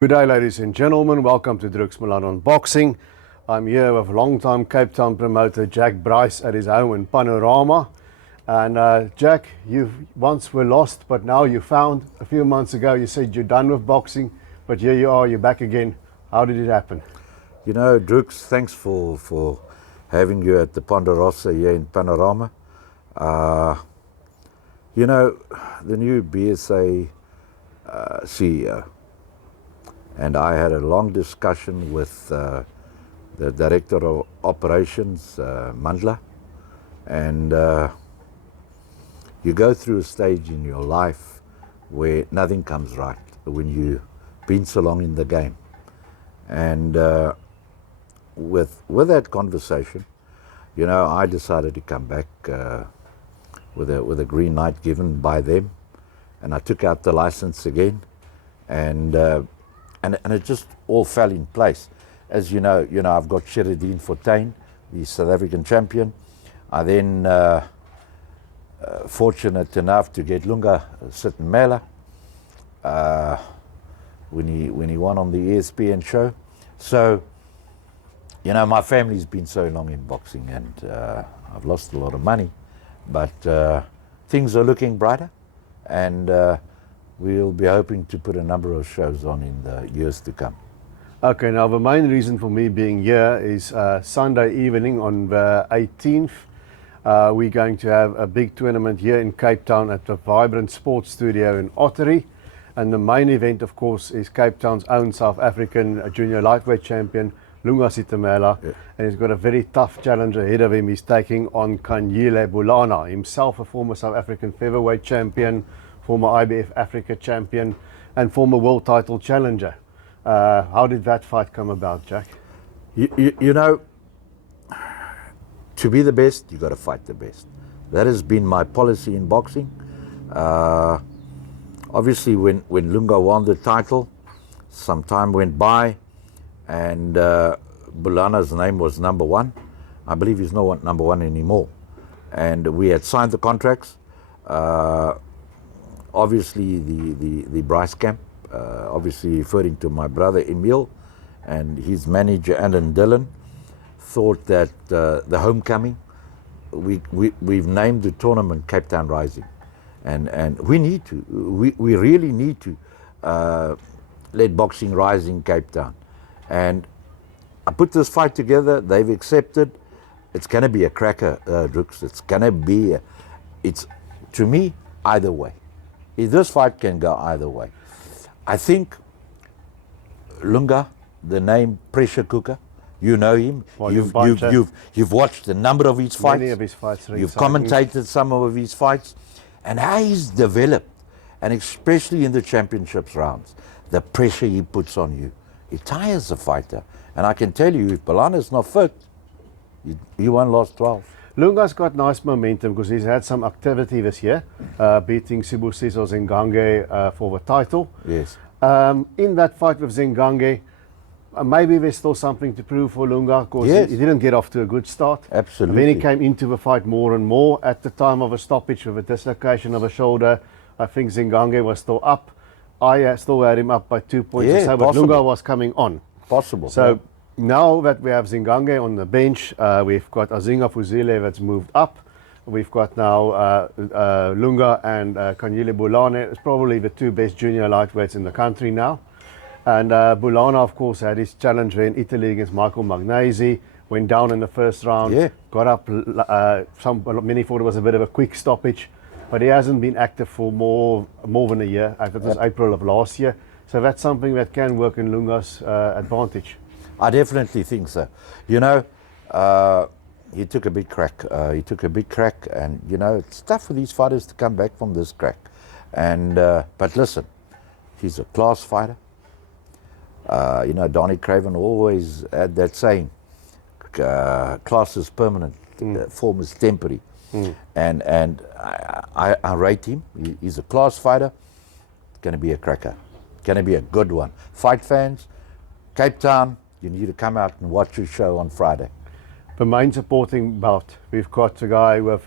Good day, ladies and gentlemen. Welcome to Drux Milan Unboxing. I'm here with long-time Cape Town promoter Jack Brice at his home in Panorama. And Jack, you once were lost, but now you found. A few months ago, you said you're done with boxing, but here you are, you're back again. How did it happen? You know, Drux, thanks for having you at the Ponderosa here in Panorama. You know, the new BSA CEO, and I had a long discussion with the Director of Operations, Mandla, and you go through a stage in your life where nothing comes right when you've been so long in the game. And with that conversation, you know, I decided to come back with a green light given by them, and I took out the license again, and it just all fell in place. As you know, I've got Sheridine Fortuin, the South African champion. I then fortunate enough to get Lunga Sittenmela when he won on the ESPN show. So, you know, my family's been so long in boxing, and I've lost a lot of money, but things are looking brighter, and we'll be hoping to put a number of shows on in the years to come. Okay, now the main reason for me being here is Sunday evening on the 18th. We're going to have a big tournament here in Cape Town at the Vibrant Sports Studio in Ottery. And the main event, of course, is Cape Town's own South African junior lightweight champion, Lunga Sittenmela. Yeah. And he's got a very tough challenger ahead of him. He's taking on Kanyile Bulana, himself a former South African featherweight champion, former IBF Africa champion, and former world title challenger. How did that fight come about, Jack? You know, to be the best, you got to fight the best. That has been my policy in boxing. Obviously, when Lunga won the title, some time went by, and Bulana's name was number one. I believe he's not number one anymore. And we had signed the contracts. Obviously, the Brice camp, obviously referring to my brother Emil and his manager Alan Dillon, thought that the homecoming, we've named the tournament Cape Town Rising. And we need to, we really need to let boxing rise in Cape Town. And I put this fight together, they've accepted. It's going to be a cracker, Drux. It's going to be, to me, either way. This fight can go either way. I think Lunga, the name Pressure Cooker, you know him. Well, you've watched a number of his fights. Many of his fights. You've commentated some of his fights. And how he's developed, and especially in the championships rounds, the pressure he puts on you, it tires the fighter. And I can tell you, if Bulana's not fit, he won't last 12. Lunga's got nice momentum because he's had some activity this year, beating Sibusiso Zengange for the title. Yes. In that fight with Zengange, maybe there's still something to prove for Lunga because yes, he didn't get off to a good start. Absolutely. And then he came into the fight more and more. At the time of a stoppage with a dislocation of a shoulder, I think Zengange was still up. I still had him up by 2 points or so, but Lunga was coming on. Possible. So now that we have Zengange on the bench, we've got Azinga Fuzile that's moved up. We've got now Lunga and Kanyile Bulana. It's probably the two best junior lightweights in the country now. And Bulana, of course, had his challenge in Italy against Michael Magnesi, went down in the first round, got up, many thought it was a bit of a quick stoppage, but he hasn't been active for more than a year. I think it was April of last year. So that's something that can work in Lunga's advantage. I definitely think so. You know, he took a big crack. And, you know, it's tough for these fighters to come back from this crack. And but listen, he's a class fighter. You know, Donnie Craven always had that saying, class is permanent, form is temporary. And I rate him. He's a class fighter. It's going to be a cracker. It's going to be a good one. Fight fans, Cape Town, you need to come out and watch your show on Friday. The main supporting bout, we've got a guy with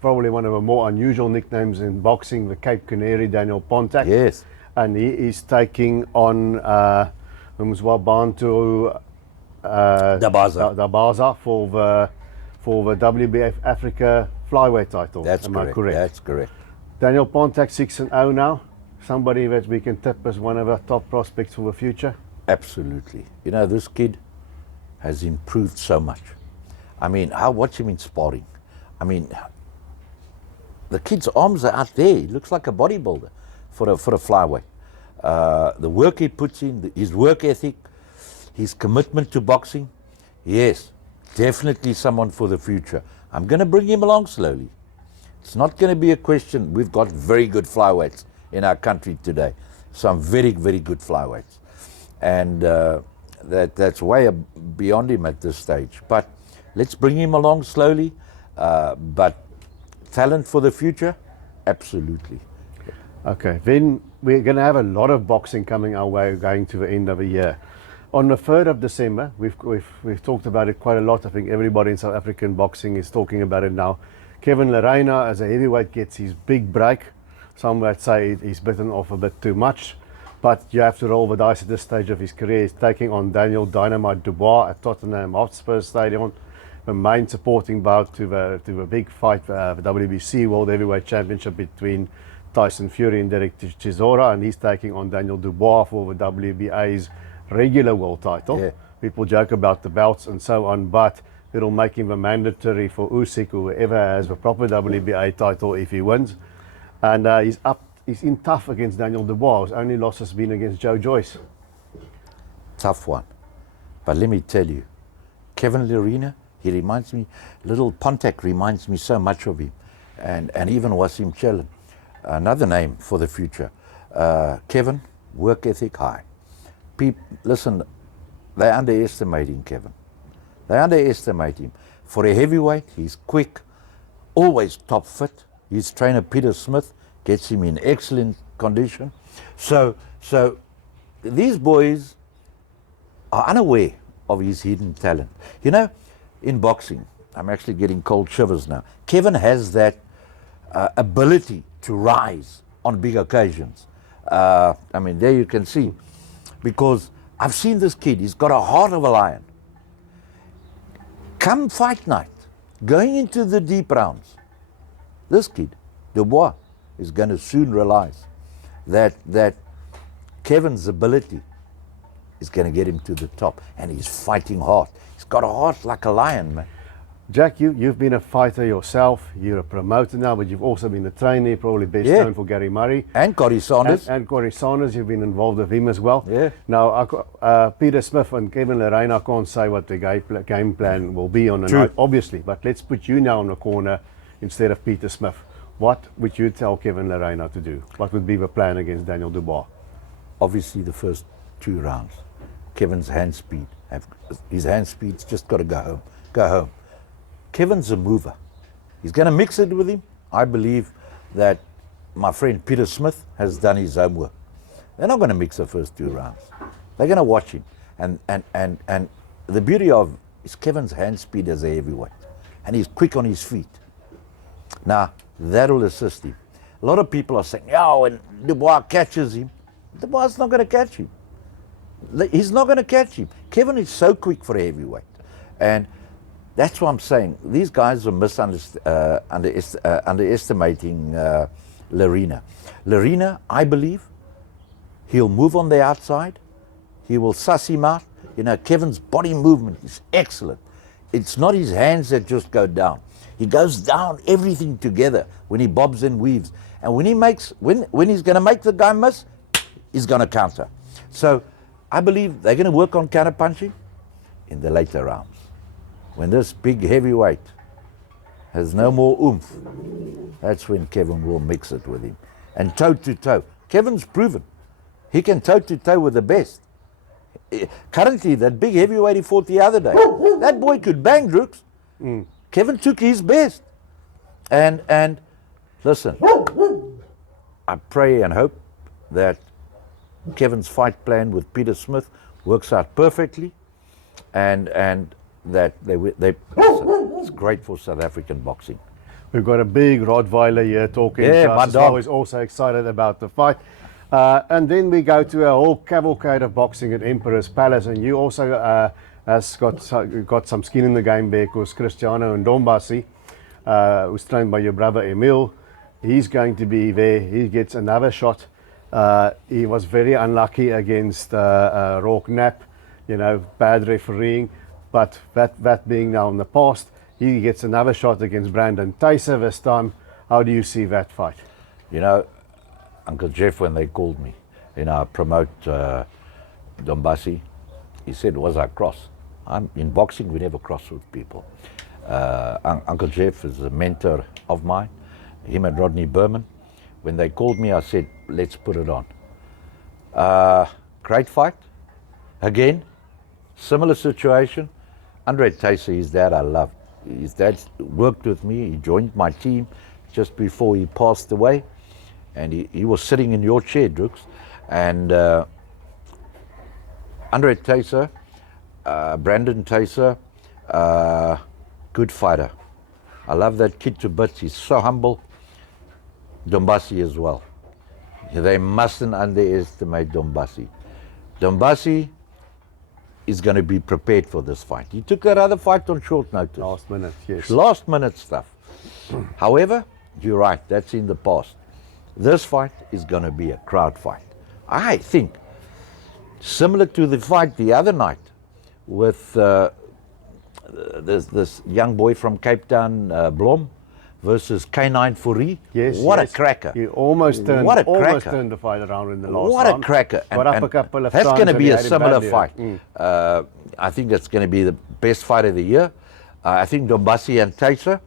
probably one of the more unusual nicknames in boxing, the Cape Canary, Daniel Pontac. Yes. and he is taking on Mzwabantu Dabaza for the WBF Africa flyweight title. That's Am correct. I correct? That's correct. Daniel Pontak 6-0 now. Somebody that we can tip as one of our top prospects for the future. Absolutely. You know, this kid has improved so much. I mean, I watch him in sparring. I mean, the kid's arms are out there. He looks like a bodybuilder for a flyweight. The work he puts in, his work ethic, his commitment to boxing, yes, definitely someone for the future. I'm going to bring him along slowly. It's not going to be a question. We've got very good flyweights in our country today. Some very, very good flyweights. And that's way beyond him at this stage. But let's bring him along slowly. But talent for the future? Absolutely. Okay, then we're going to have a lot of boxing coming our way going to the end of the year. On the 3rd of December, we've talked about it quite a lot. I think everybody in South African boxing is talking about it now. Kevin Lerena as a heavyweight gets his big break. Some might say he's bitten off a bit too much, but you have to roll the dice at this stage of his career. He's taking on Daniel Dynamite Dubois at Tottenham Hotspur Stadium, the main supporting bout to the big fight, the WBC World Heavyweight Championship between Tyson Fury and Derek Chisora, and he's taking on Daniel Dubois for the WBA's regular world title. Yeah. People joke about the belts and so on, but it'll make him a mandatory for Usyk or whoever has the proper WBA title if he wins. And he's in tough against Daniel Dubois. His only loss has been against Joe Joyce. Tough one. But let me tell you, Kevin Lerena, he reminds me, little Pontak reminds me so much of him. And even Wasim Chellen, another name for the future. Kevin, work ethic high. Listen, they're underestimating Kevin. They underestimate him. For a heavyweight, he's quick, always top fit. His trainer Peter Smith gets him in excellent condition. So these boys are unaware of his hidden talent. You know, in boxing, I'm actually getting cold shivers now. Kevin has that ability to rise on big occasions. I mean, there you can see. Because I've seen this kid, he's got a heart of a lion. Come fight night, going into the deep rounds, this kid, Dubois, is going to soon realize that Kevin's ability is going to get him to the top, and he's fighting hard. He's got a heart like a lion, man. Jack, you've been a fighter yourself. You're a promoter now, but you've also been a trainer, probably best known for Gary Murray. And Corey Saunders. And Corey Saunders, you've been involved with him as well. Yeah. Now, Peter Smith and Kevin Lerena can't say what the game plan will be on the True. night, obviously, but let's put you now in the corner instead of Peter Smith. What would you tell Kevin Lerena to do? What would be the plan against Daniel Dubois? Obviously, the first 2 rounds, Kevin's hand speed. His hand speed's just got to go home. Go home. Kevin's a mover. He's going to mix it with him. I believe that my friend Peter Smith has done his homework. They're not going to mix the first 2 rounds. They're going to watch him. And the beauty of is Kevin's hand speed as a heavyweight. And he's quick on his feet. Now, that'll assist him. A lot of people are saying, yeah, when Dubois catches him, Dubois is not going to catch him. He's not going to catch him. Kevin is so quick for a heavyweight. And that's what I'm saying. These guys are underestimating Lerena. Lerena, I believe, he'll move on the outside. He will suss him out. You know, Kevin's body movement is excellent. It's not his hands that just go down. He goes down everything together when he bobs and weaves. And when he's going to make the guy miss, he's going to counter. So I believe they're going to work on counter punching in the later rounds. When this big heavyweight has no more oomph, that's when Kevin will mix it with him. And toe to toe. Kevin's proven he can toe to toe with the best. Currently, that big heavyweight he fought the other day, that boy could bang, Drooks. Kevin took his best. And listen, I pray and hope that Kevin's fight plan with Peter Smith works out perfectly, and that it's great for South African boxing. We've got a big Rottweiler here talking to us. My dog is also excited about the fight. And then we go to a whole cavalcade of boxing at Emperor's Palace, and you also has got some skin in the game there, because Cristiano Ndombasi, who's trained by your brother Emil, he's going to be there. He gets another shot. He was very unlucky against Rourke Knapp, bad refereeing, but that being now in the past, he gets another shot against Brandon Tyser this time. How do you see that fight? Uncle Jeff, when they called me, I promote Ndombasi, he said, was I cross? In boxing, we never cross with people. Uncle Jeff is a mentor of mine, him and Rodney Berman. When they called me, I said, let's put it on. Great fight. Again, similar situation. Andre Tyser, his dad, I loved. His dad worked with me. He joined my team just before he passed away. And he was sitting in your chair, Drooks. And Andre Tyser, Brandon Tyser, good fighter. I love that kid to bits. He's so humble. Ndombasi as well. They mustn't underestimate Ndombasi. Ndombasi is going to be prepared for this fight. He took that other fight on short notice. Last minute, yes. Last minute stuff. However, you're right, that's in the past. This fight is going to be a crowd fight. I think, similar to the fight the other night with this young boy from Cape Town, Blom, versus K9 Fourie. Yes, what yes. a cracker. He almost turned the fight around in the last what round. a cracker. Got up a couple of that's times going to and be he a had him similar badly. fight. I think that's going to be the best fight of the year. I think Ndombasi and Tyser,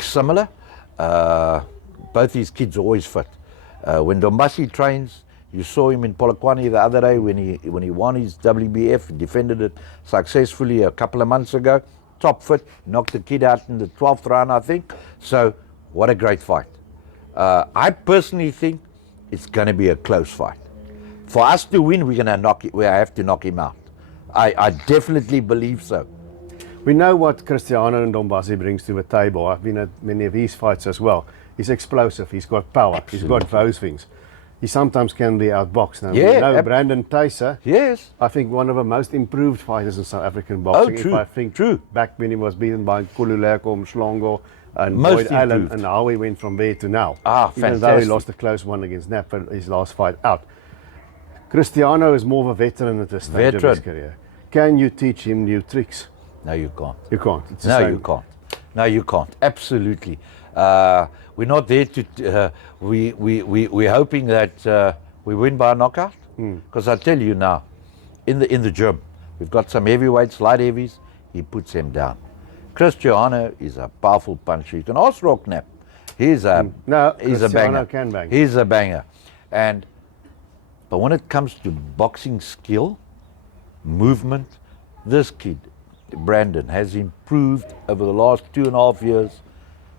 similar. Both these kids are always fit. When Ndombasi trains, you saw him in Polokwane the other day when he won his WBF, defended it successfully a couple of months ago. Top fit, knocked the kid out in the 12th round, I think. So, what a great fight. I personally think it's going to be a close fight. For us to win, we have to knock him out. I definitely believe so. We know what Cristiano Ndombasi brings to the table. I've been at many of his fights as well. He's explosive, he's got power, Absolutely. He's got those things. He sometimes can be outboxed. Now, Yeah, Brandon Tyser, Yes. I think one of the most improved fighters in South African boxing. true, If I think true. back when he was beaten by Kululeko, Mshlongo, and Most Boyd Allen, improved. and how he went from there to now. Even though he Fantastic. lost a close one against Knapp in his last fight out. Cristiano is more of a veteran at this stage of his career. Can you teach him new tricks? No, you can't. You can't. It's the No, same. you can't. No, you can't. Absolutely. We're not there to. We're hoping that we win by a knockout. Because I tell you now, in the gym, we've got some heavyweights, light heavies. He puts them down. Cristiano is a powerful puncher. You can ask Rourke Knapp. He's a Cristiano banger. can bang. He's a banger. But when it comes to boxing skill, movement, this kid, Brandon, has improved over the last 2.5 years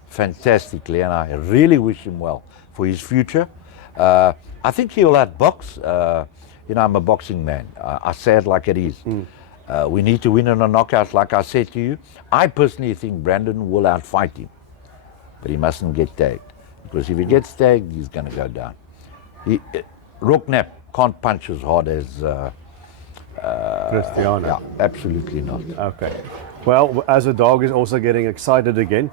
fantastically, and I really wish him well for his future. I think he'll outbox. I'm a boxing man. I say it like it is. We need to win in a knockout, like I said to you. I personally think Brandon will outfight him, but he mustn't get tagged, because if he gets tagged, he's going to go down. Rourke Knapp can't punch as hard as Cristiano. Yeah, absolutely not. Okay. Well, as a dog is also getting excited again,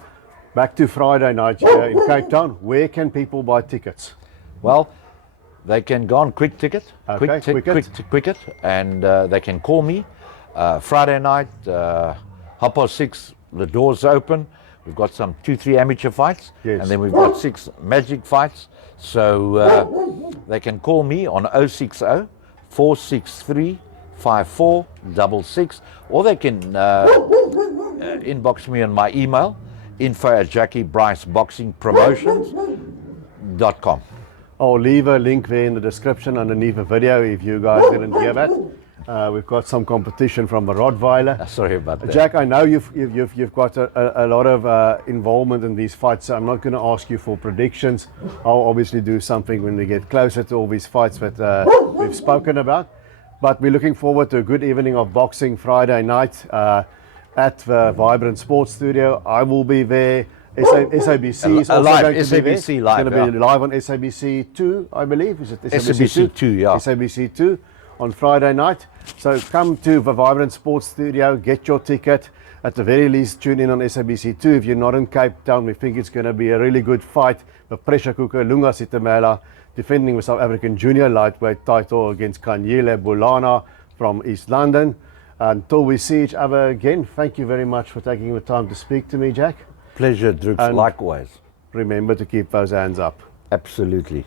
back to Friday night here in Cape Town. Where can people buy tickets? Well, they can go on Quick Ticket, Okay, Quicket, and they can call me. Friday night, 6:30, the doors open. We've got some 2-3 amateur fights, Yes. and then we've got 6 magic fights. So they can call me on 060 463 5466, or they can inbox me on my email, info@JackieBriceBoxingPromotions.com. I'll leave a link there in the description underneath the video if you guys didn't hear that. We've got some competition from the Rottweiler. Sorry about that. Jack, I know you've got a lot of involvement in these fights, so I'm not going to ask you for predictions. I'll obviously do something when we get closer to all these fights that we've spoken about. But we're looking forward to a good evening of boxing Friday night at the Vibrant Sports Studio. I will be there. SABC is also Live, going to be there. SABC It's live, going to be live on SABC 2, I believe. Is it SABC 2, yeah. SABC 2 on Friday night. So come to the Vibrant Sports Studio, get your ticket. At the very least, tune in on SABC 2. If you're not in Cape Town, we think it's going to be a really good fight. The pressure cooker, Lunga Sitamela, defending the South African junior lightweight title against Kanyile Bulana from East London. Until we see each other again, thank you very much for taking the time to speak to me, Jack. Pleasure, Drux, And likewise. remember to keep those hands up. Absolutely.